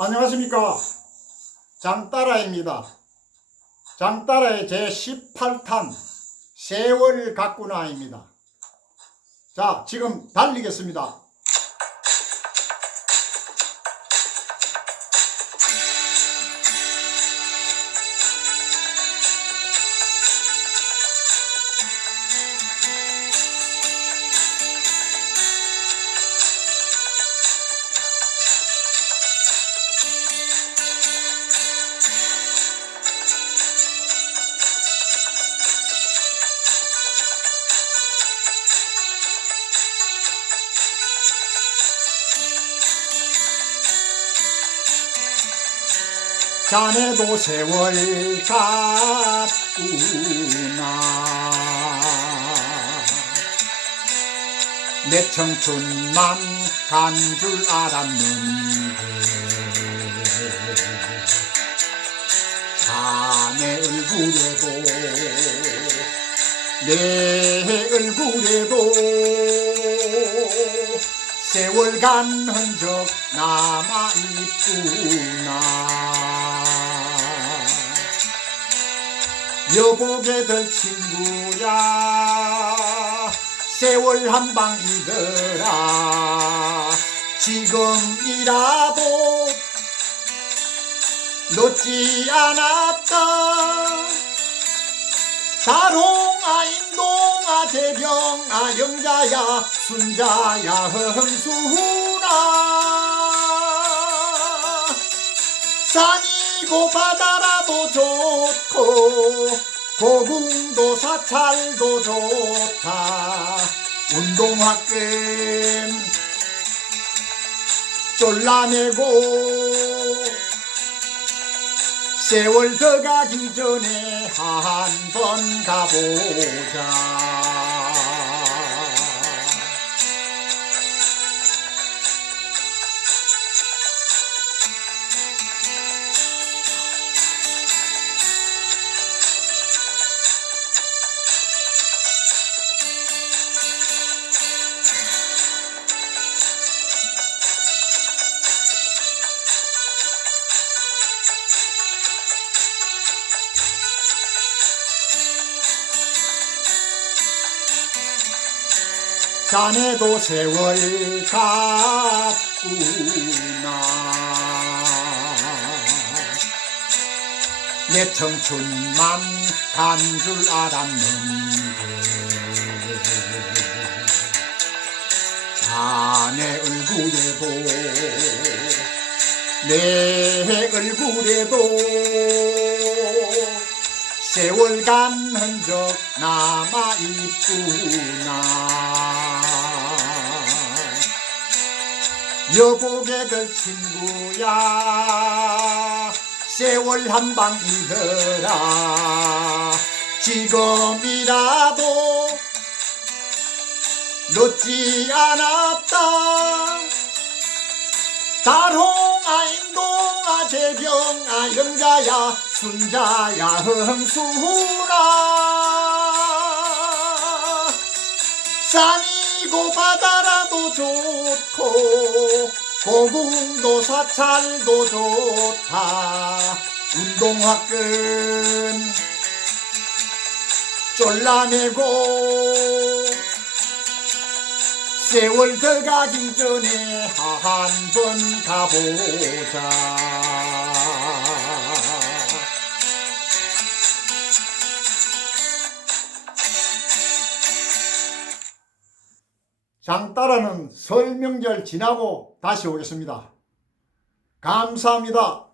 안녕하십니까? 장따라입니다. 장따라의 제 18탄 세월 가꾸나입니다. 자 지금 달리겠습니다 자네도 세월 갔구나 내 청춘만 간 줄 알았는데. 자네 얼굴에도 내 얼굴에도 세월 간 흔적 남아 있구나 여보게들 친구야. 세월 한 방이더라. 지금이라도 늦지 않았다. 다롱아 인동아 재경아 영자야 순자야 흥수나 산이 고 바다라도 좋고 고궁도 사찰도 좋다 운동화끈 쫄라내고 세월 더 가기 전에 한 번 가보자. 자네도 세월 갔구나. 내 청춘만 간 줄 알았는데 자네 얼굴에도 내 얼굴에도 세월 간 흔적 남아 있구나 여보게들 친구야. 세월 한 방이더라. 지금이라도 늦지 않았다. 다롱아 인동아 재경아 영자야 순자야 흥수나 산이 고 바다라도 좋고 고궁도 사찰도 좋다 운동화끈 쫄라내고 세월 더 가기 전에 한 번 가보자. 장따라는 설명절 지나고 다시 오겠습니다. 감사합니다.